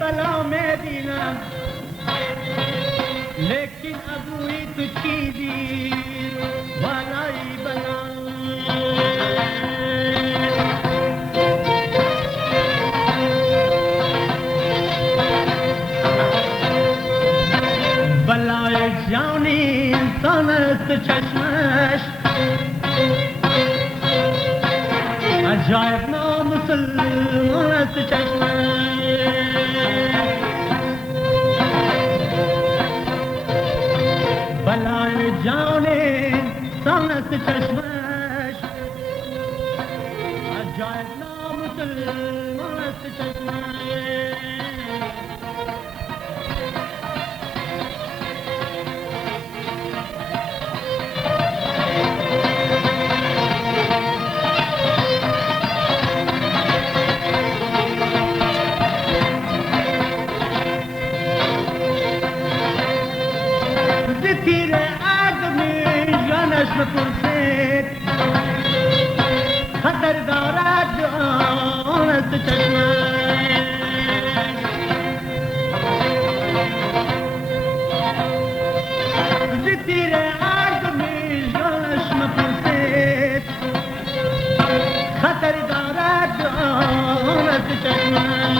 بلا میبینم لیکن از روی تو چی دیر بالای بلا بلای جانی انسان است چشمش عجایب نامسلمان است چشمش بلای جان انسان است چشمش عجایب نامسلمان است چشمش تیر آدمی جانش بپرسید خطر دارد آن است چشمش تیر آدمی جانش بپرسید خطر دارد آن است چشمش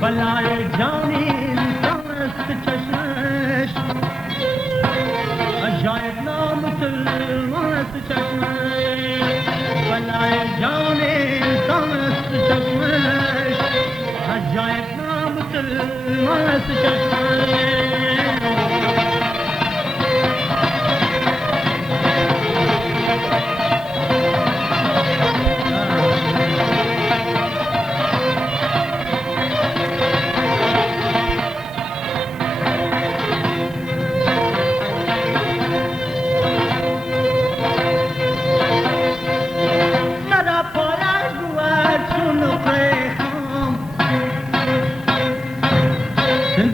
بلای جانی چشمش عجایب نامسلمان است چشمش بلای جان انسان است چشمش عجایب نامسلمان است چشمش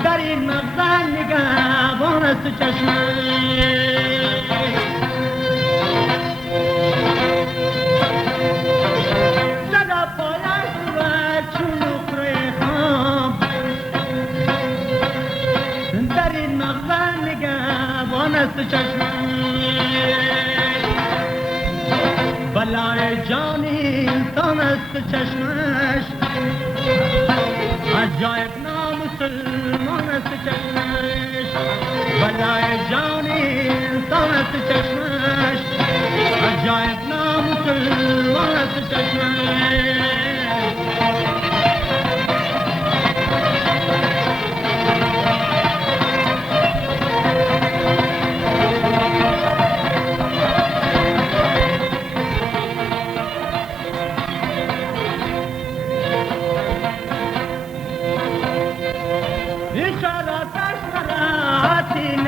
در این مغزن نگهبان است چشمش صدا پایش بود چون نقره خام در این مغزن نگهبان است چشمش بلای جان انسان است چشمش عجایب نامسلمان است چشمش بلای جان انسان است چشمش عجایب نامسلمان است چشمش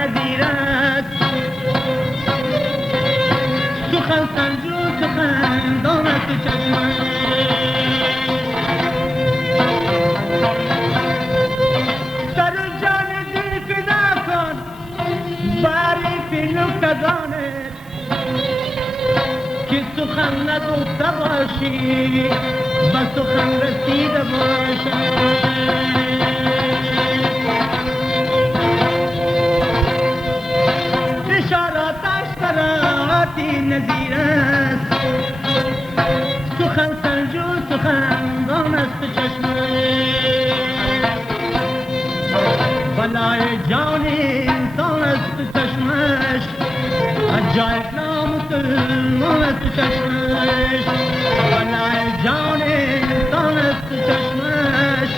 نذیرت سخن سنجو سخن دانست چشمش سر و جان دل فدا کن باری فی نکتدانت که سخن نگفته باشی و سخن رسیده باشد نذیر است سخن سنجو سخن دان است چشمش بلای جان انسان است چشمش عجایب نامسلمان است چشمش بلای جان انسان است چشمش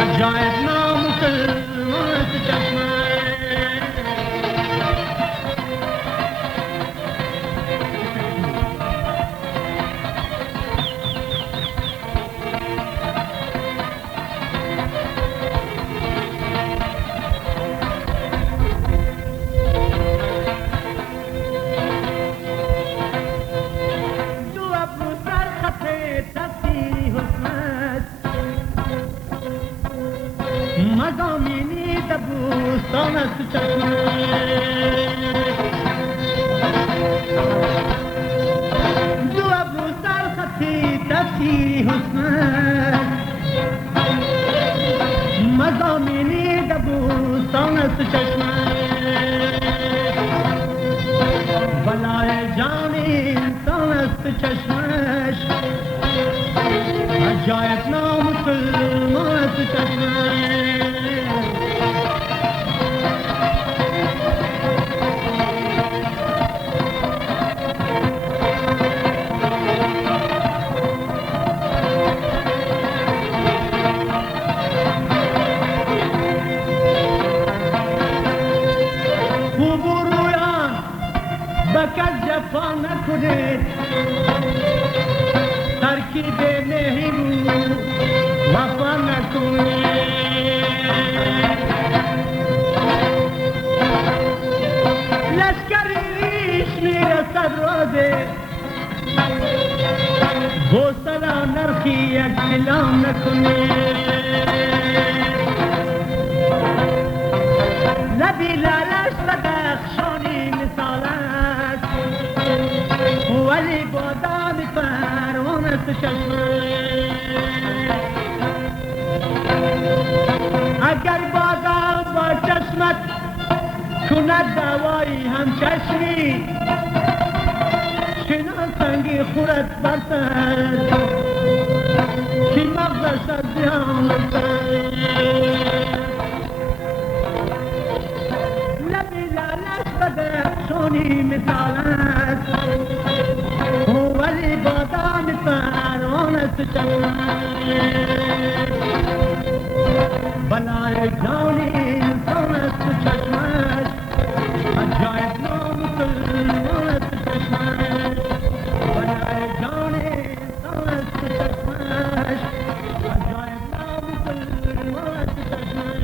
عجایب نامسلمان است چشمش مزامینی دبوستان است چشمش دو ابرو سر خطی تفسیری حسنت چشمش بلای جان انسان است چشمش عجایب نامسلمان است چشمش کس جفا نکنید ترکیب مهری بود وفا نکنید لشکریش میرسد رازه حوصله نرخی یک سلام نکنید لبی لالش بدخشانی مثالت ولی بادام پروانه است چشمش اگر بادام با چشمت کند دوایی هم چشمی شناسنگی خورت برسد که مغزش از دیان لبی لالش بدخشانی مثالت ولی بادام پروانه است چشمش بلای جان انسان است چشمش عجایب نامسلمان است چشمش بلای جان انسان است چشمش عجایب نامسلمان است چشمش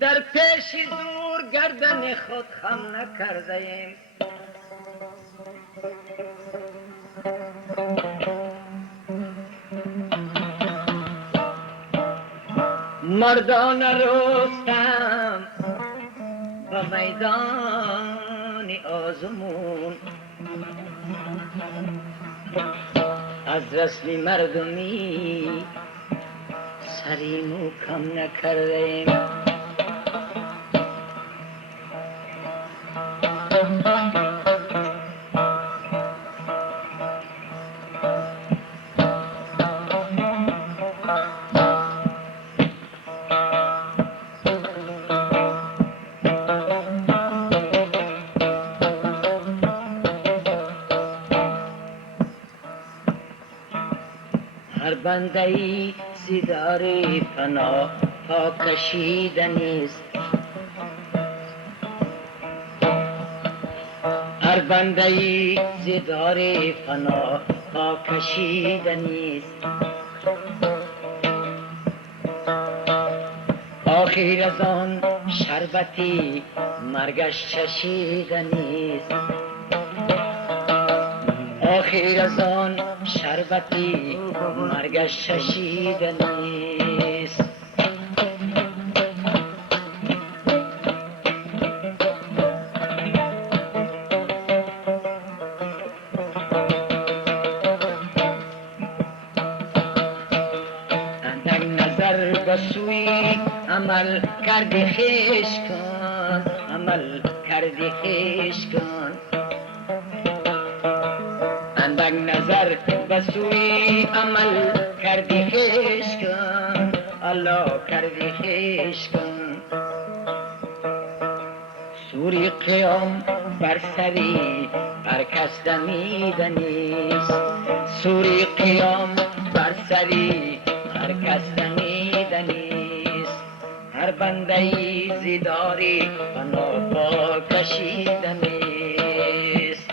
در پیش دور گردن خود خم نکرده ایم مردان رستم و میدان آزمون از رسم مردمی سریمو کم نکرده ایم هر بنده‌ای زیدار پناه پا کشیدنیست هر بنده‌ای زیدار پناه پا کشیدنیست آخر از آن شربتی مرگش چشیدنیست آخر از آن شربتی مرگش چشیدنیست اندک نظر به سوی عمل کرد خویش کن عمل کرد کردی خیش کن، اندک نظر به سوی عمل کردی خیش کن، الله کردی خیش کن. سوری قیام بر سری هر کس دمیده نیست، سوری قیام بر سری هر کس دمیده نیست. هر بنده ای زیداری پناه پا کشیده نیست.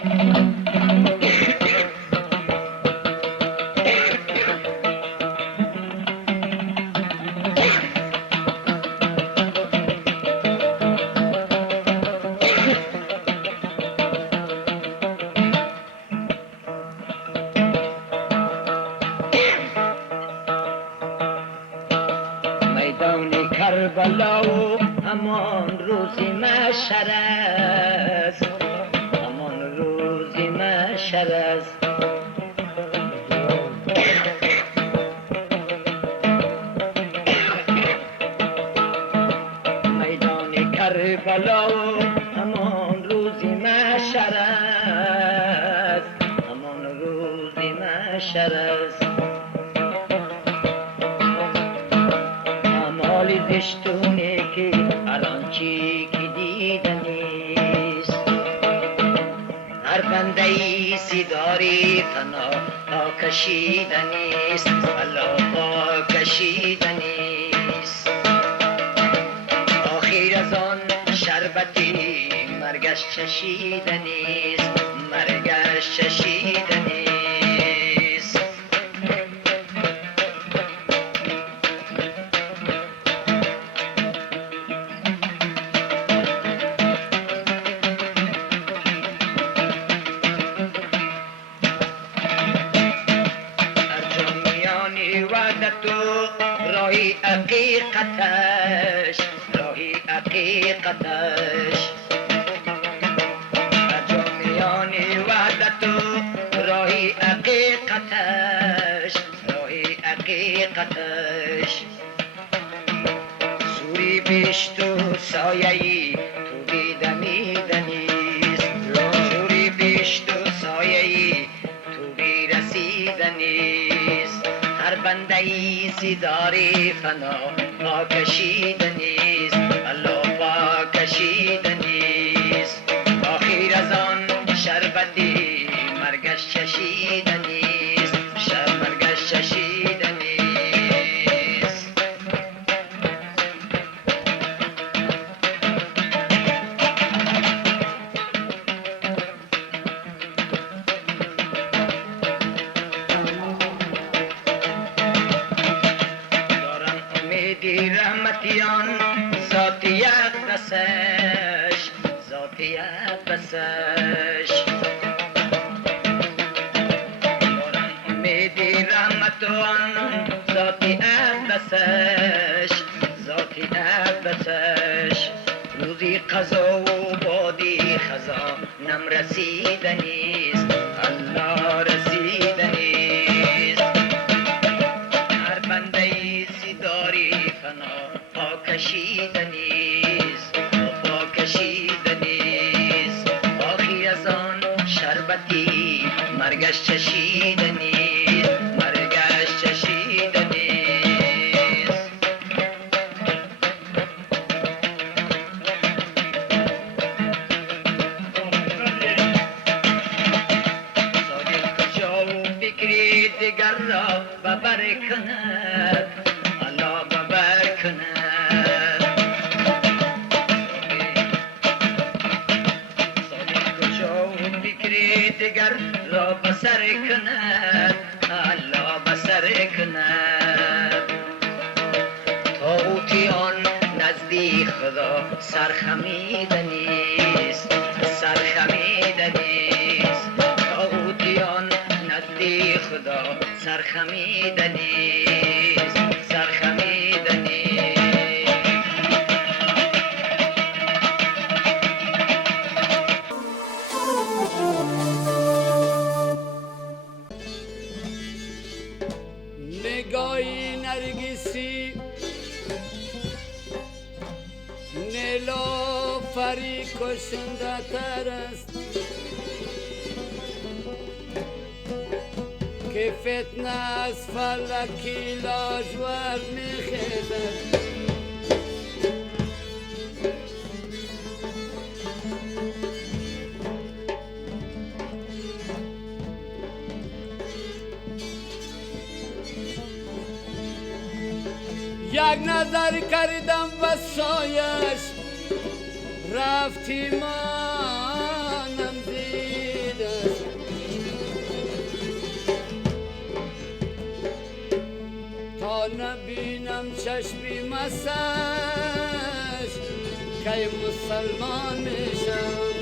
میدان کربلا و همان روزی محشر است، همان روزی محشر است. میدان کربلا و همان روزی محشر است، همان روزی محشر است. اعمال زشتونه که الان چی که دیده نیست. هر بنده ای سیداری فنا پا کشیده نیست، الله پا کشیده نیست. آخر از آن شربتی مرگش چشیده نیست، مرگش چشیده نیست. راهی حقیقتش، راهی حقیقتش. جامیان وحدت راهی حقیقتش، راهی حقیقتش. سوری بیشت و سایه‌ای تو دیدمیده نیست، سوری بیشت و سایه‌ای تو بی رسیده نیست. هر بنده ای سیداری فنا پا کشیده نیست، الله پا کشیده نیست. آخر از آن شربتی مرگش چشیده نیست، مرگش چشیده نیست. رحمتیان ذاتی اقدسش، ذاتی اقدسش. دارن امیدی رحمتیان ذاتی اقدسش، ذاتی اقدسش. روزی قضا و بادی خزا نم رسیده نیست، الله رسیده نیست. هر بنده ای سیداری فنا پا کشیده نیست، پا کشیده نیست. آخر از آن شربتی مرگش چشیده نیست، مرگش چشیده نیست. صادق کجا و فکری دیگر را ببر کند، الله ببر کند. صادق کجا و فکری دیگر را بسر کند، الله بسر کند. طاغوتیان نزدیک خدا سرخمیده نیست، سرخمیده نیست. طاغوتیان نزدیک خدا سرخمیده نیست، سرخمیده نیست. نگاهی نرگسی نیلوفر دختری کشنده تر است که فتنه از فلکی لاجورد میخیزد. یک نظر کردم و سایش رفتی مانم دیده تا نبینم چشمی مسش که مسلمان میشم.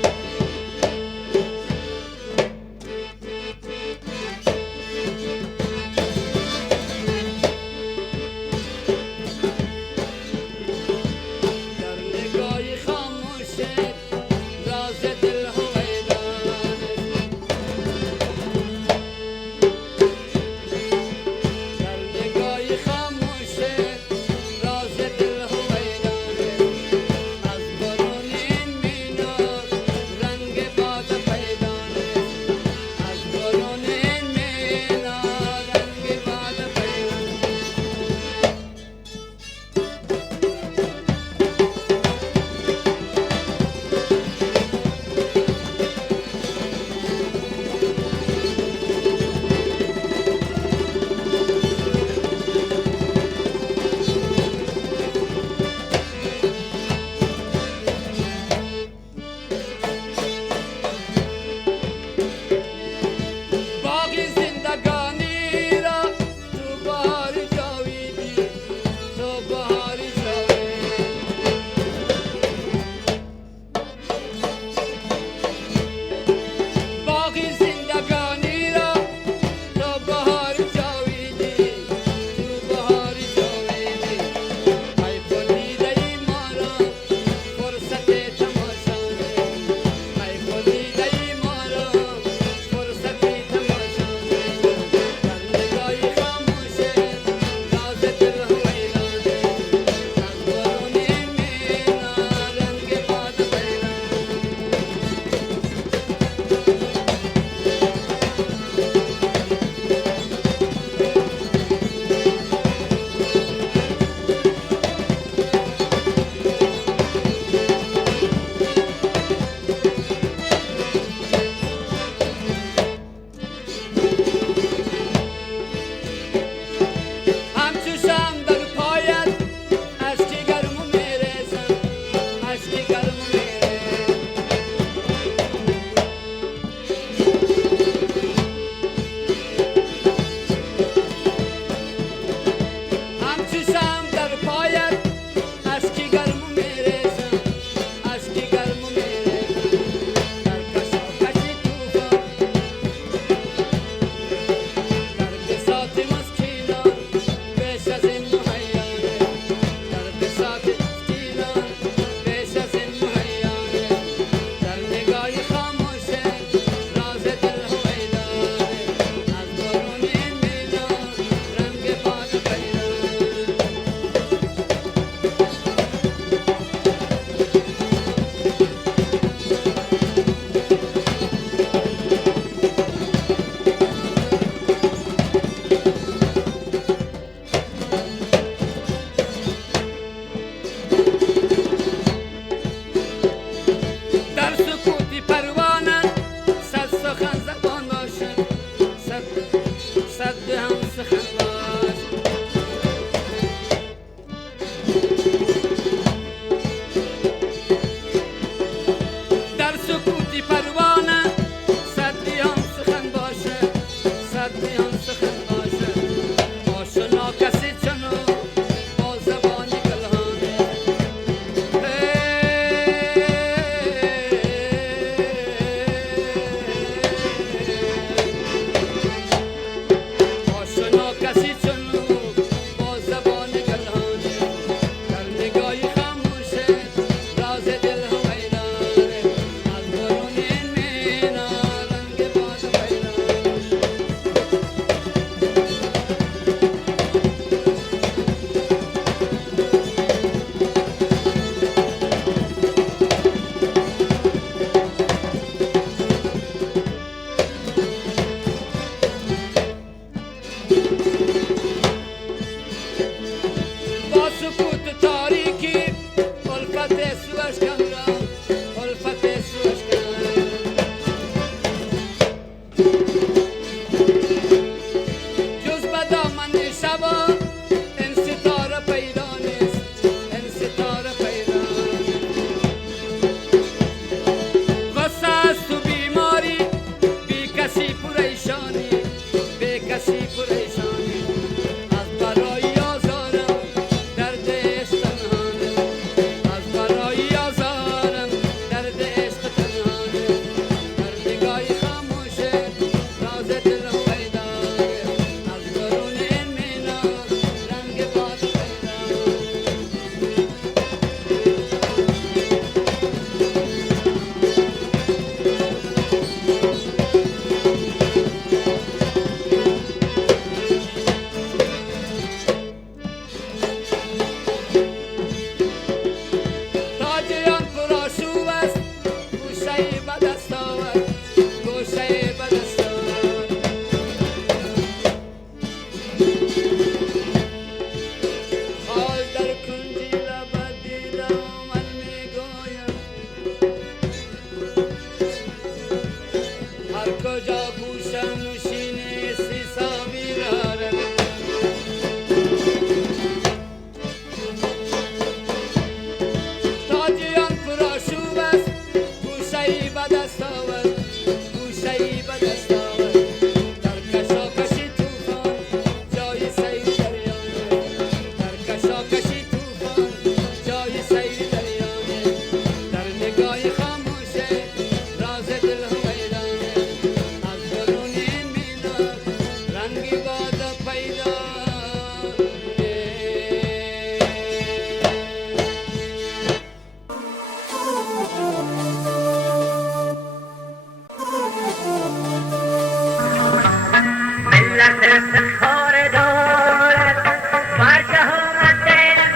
کشی توفان جای سیر دریانه در نگاه خاموشه راز دل حیرانه از برون میلاد رنگی بادا پیدا ملت افتخار دارد بر جهان دل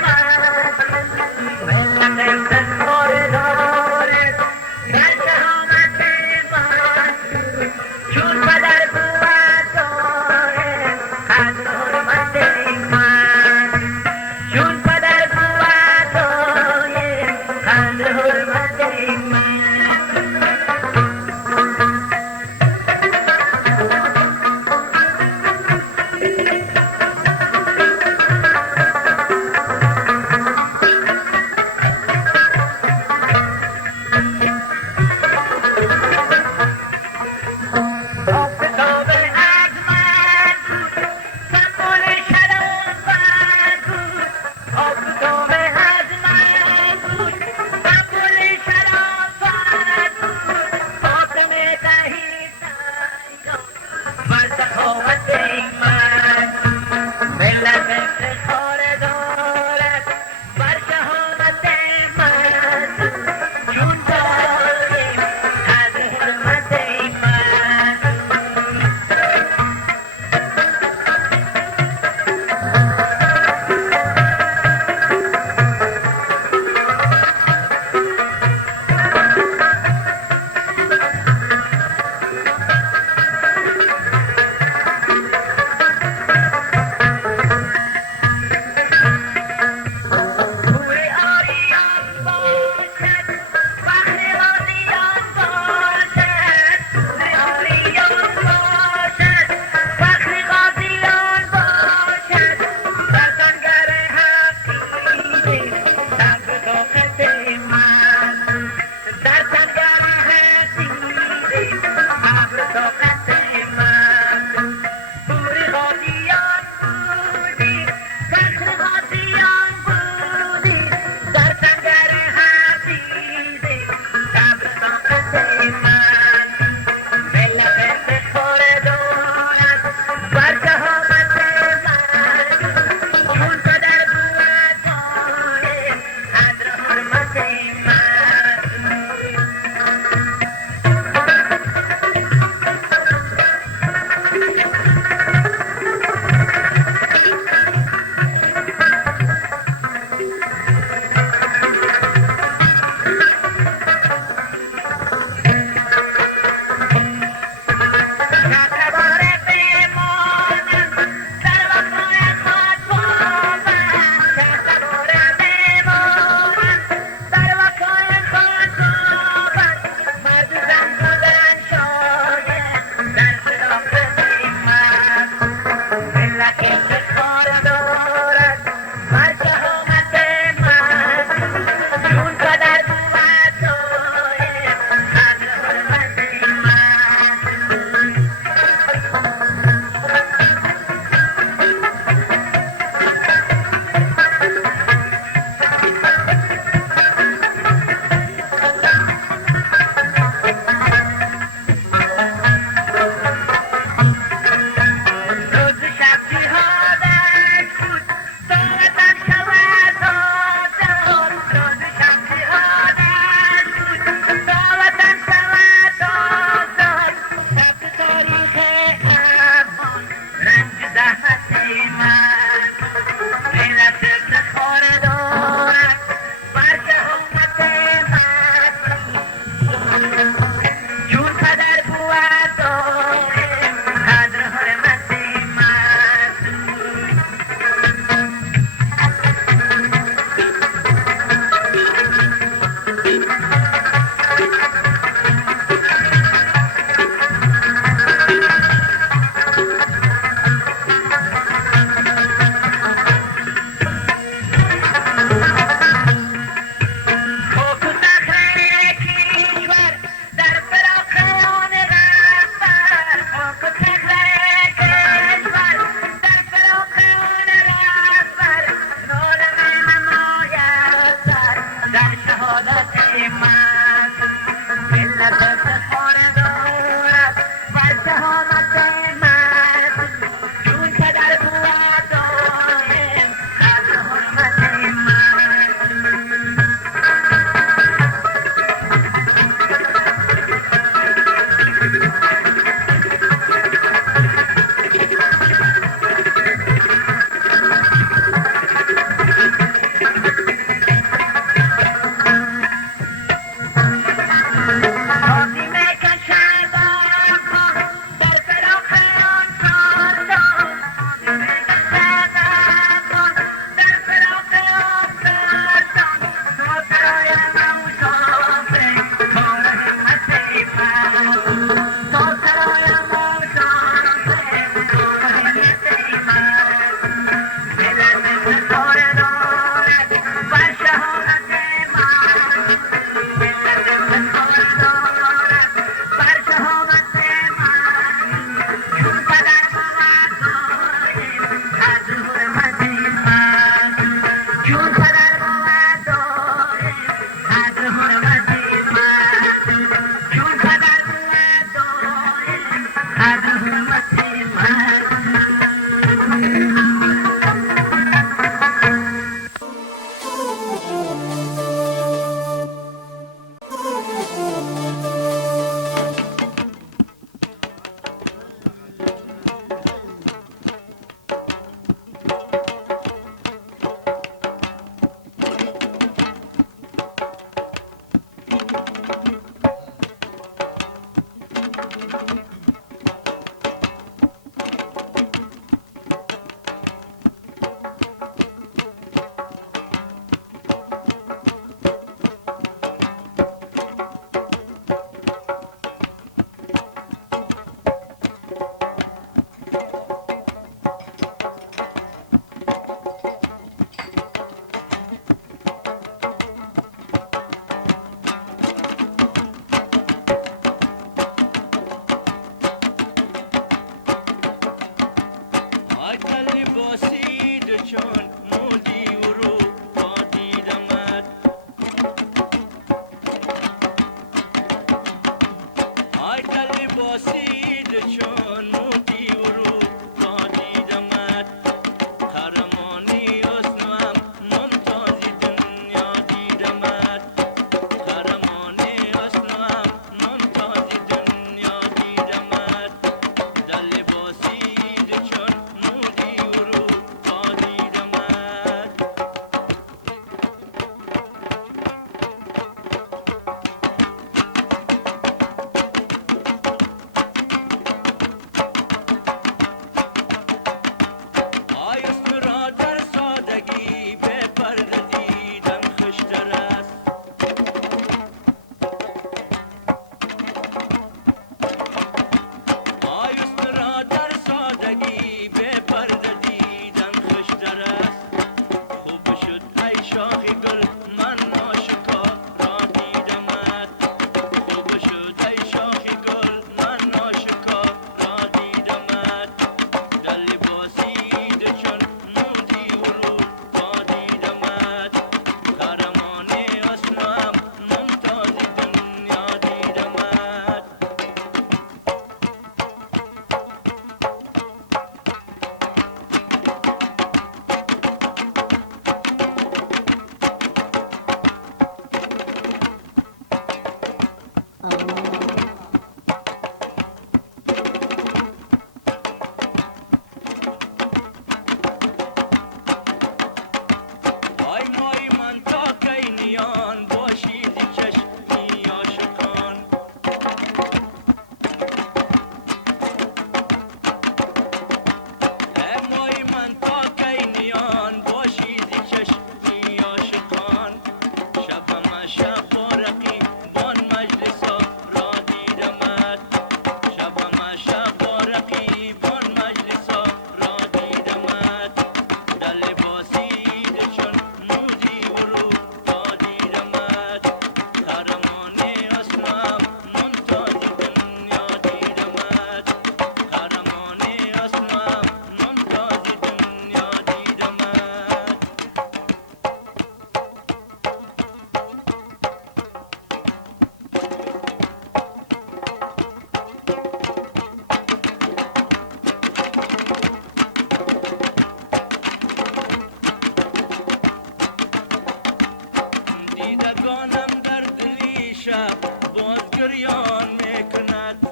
شب باز گریان میکند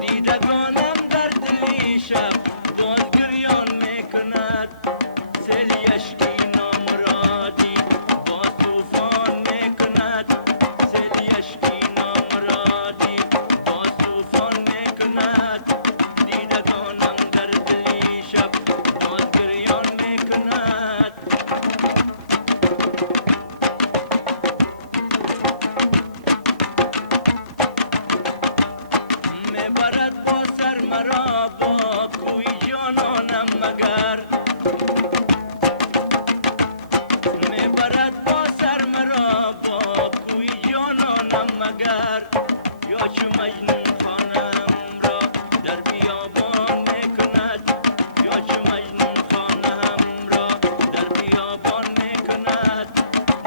دیدگانم در دلی شب باز گریان میکند سیل یشکی نامرادی باز توفان میکند سیل یشکی نامرادی باز توفان میکند دیدگانم در دلی شب باز گریان میکند میبرد با سر مرا با کوی جانانم مگر میبرد با سر مرا با کوی جانانم مگر یا چو مجنون خانم را در بیابان میکند یا چو مجنون خانم را در بیابان میکند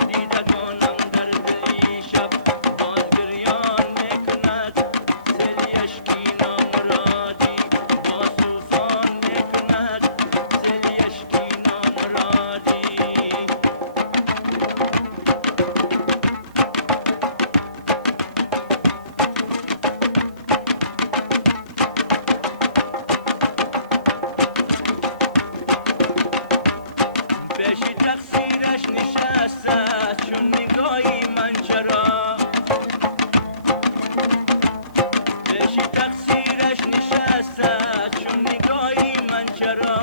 دیدگانم در دلی شب باز گریان میکند سیل یشکی نامرادی باز توفان میکند سیل یشکی نامرادی پیش تقصیرش نشسته چون نگاهی من چرا پیش تقصیرش نشسته چون نگاهی من چرا